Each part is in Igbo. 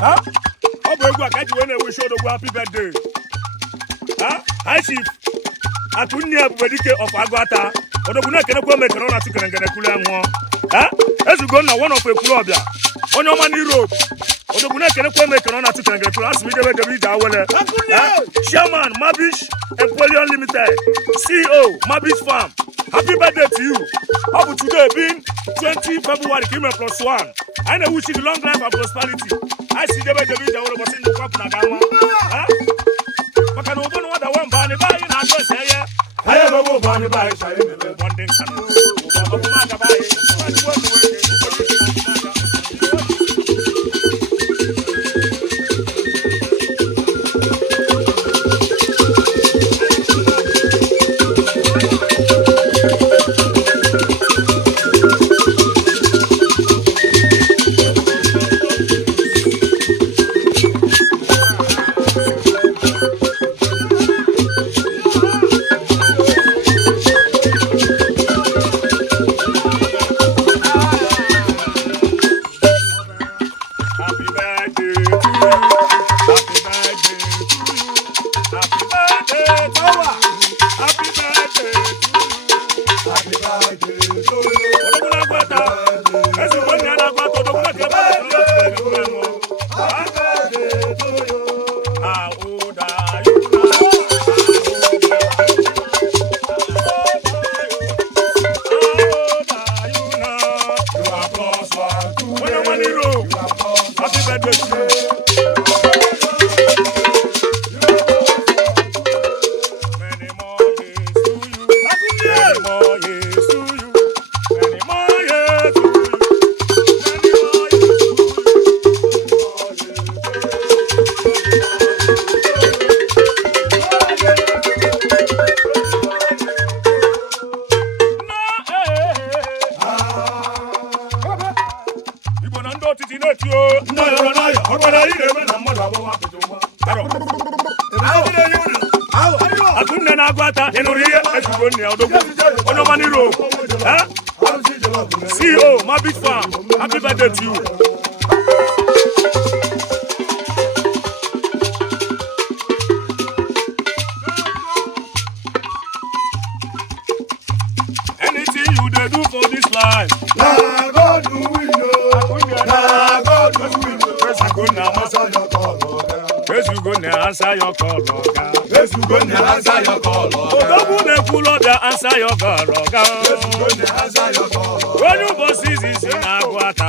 Huh? We show the happy birthday. Huh? High chief. Atunia Budike of Agata. Odoguna can go make on a chicken and get a cooler. Huh? As you go now, one of a club. On your money road. Odoguna can go make on a chicken and get a cooler. Chairman Mabish Employee Unlimited. CEO Mabish Farm. Happy birthday to you. How would today being 20 February, give me +1. I know wish you long life and prosperity. I see the baby that was in the cup Nagama. But I don't know what I want Barney by in address here. I have a move Barney by one day. CEO Mabish Farm, happy birthday to you. Anything you do for this life, now God do we know. Now God do we know. Yes, you go now answer your call. Yes, you go now answer your call. Yes, you go now answer your call. Answer your call. Yes, you go now answer your call. When you boss is in Aguata,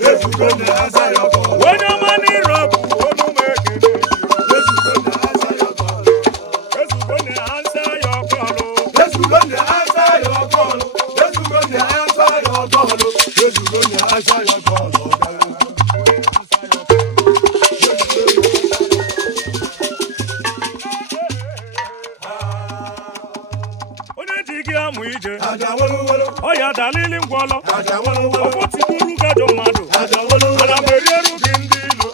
yes, you go now answer your call. When your money rope, you make it. Yes, you go now answer your call. Yes, you go now answer your call. Yes, you go now answer your call. Yes, you go now answer your call. Yes, you go now answer your call. Oh yeah, darling, Walla. What's the Guru Gadomado? And I'm a real Gindilo.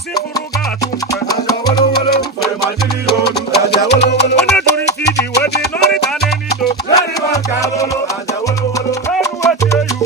See Furugato. When I do it, you were the Lord and any dog. Very well, Carolo. What do you?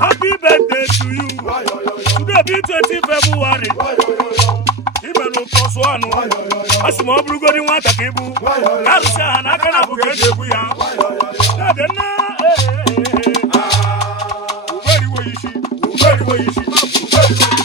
Happy birthday to you. Today be 20 February. Even no plus one. As more Brugo in water cable. Alsa, I can have a good ya. Very way you see.